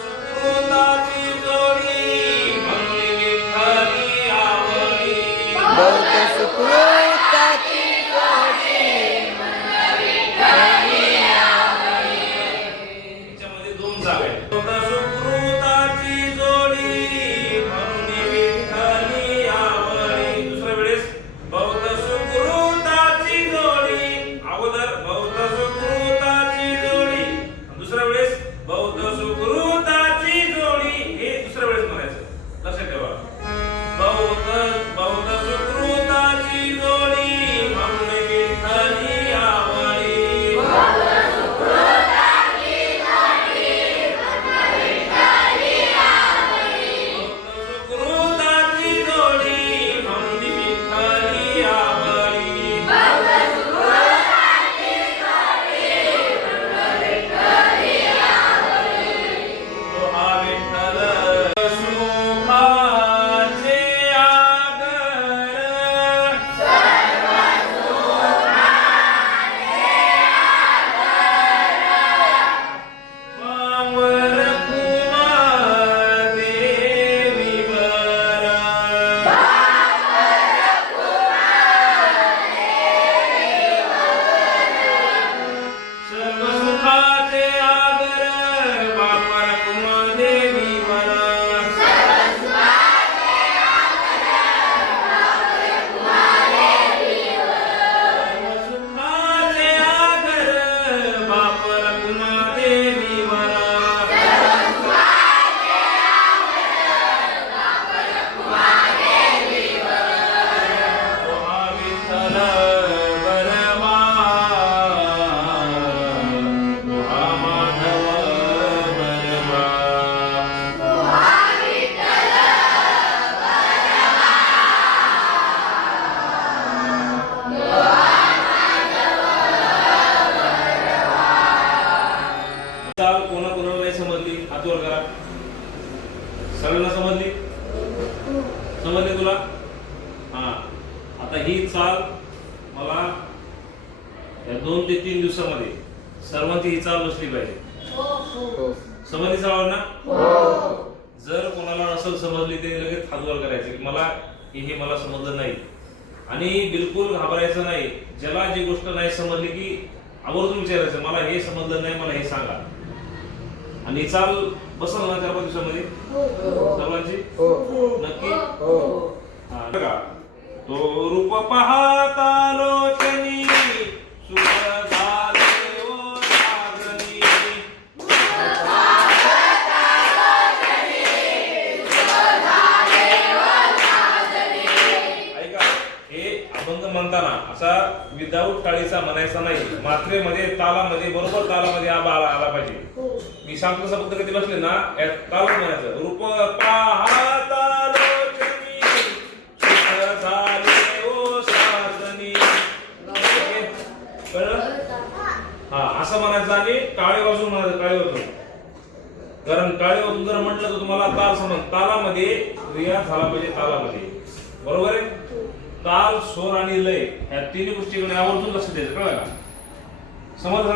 सुकृताची जोडी म्हणून विठाई आवडी बहुत सुकृताची जोडी याच्यामध्ये दोन जागा आहेत. सुकृताची जोडी म्हणून विठ्ठली आवडी. दुसऱ्या वेळेस बहुत सुकृताची जोडी. अगोदर बहुत सुकृताची जोडी, दुसऱ्या वेळेस बहुत सुकृताची जोडी. हे दुसऱ्या वेळेस म्हणायचं, लक्षात ठेवा. बहुत सुकृताची जोडी म्हणून विठ्ठली आवडी. सुकृताची जोडी म्हणून विठ्ठली आवडी. तो हा विठ्ठल सुखाचे आगर, वावर कुमार देवीवर. सर्व सुखाचे आगर वावर कुमार देवीवर. सुखाचे आगर वापर कुमादेवीवर. तो हा विठ्ठल बरवा, तो हा माधव बरवा. चाल कोणाकोणाला नाही समजली हात वर करा. सगळ्यांना समजली? समजली तुला? हा. आता ही चाल मला या 2 ते 3 दिवसामध्ये सर्वांची ही चाल बसली पाहिजे. समजली सर्वांना? जर कोणाला नसेल समजली ते लगेच हात वर करायचे की मला हे मला समजलं नाही. आणि बिलकुल घाबरायचं नाही. ज्याला जी गोष्ट नाही समजली की आवर्जून विचारायचं, मला हे समजलं नाही, मला हे सांगा. आणि चाल बसल ना 4-5 दिवसामध्ये सर्वांची? नक्की? हा बघा. तो रूप पाहता लोचनी सुख झाले ओ साजनी. ऐका, हे अभंग म्हणताना असा विदाऊट टाळीचा म्हणायचा नाही. मात्रेमध्ये तालामध्ये बरोबर तालामध्ये आला पाहिजे. मी सांगतो तसं फक्त कधी बसले ना ताल म्हणायचं. रूप पाहता लोचनी सुख झाले ओ साजनी. कळलं? हा असं म्हणायचं आणि टाळी वाजून म्हणायचं. टाळी वाजून, कारण टाळी वाजून जर म्हटलं तर तुम्हाला ताल समज. तालामध्ये रियाज झाला पाहिजे. तालामध्ये बरोबर आहे. ताल, स्वर आणि लय ह्या 3 गोष्टीकडे आवर्जून लक्ष द्यायचं. कळलं का? समज.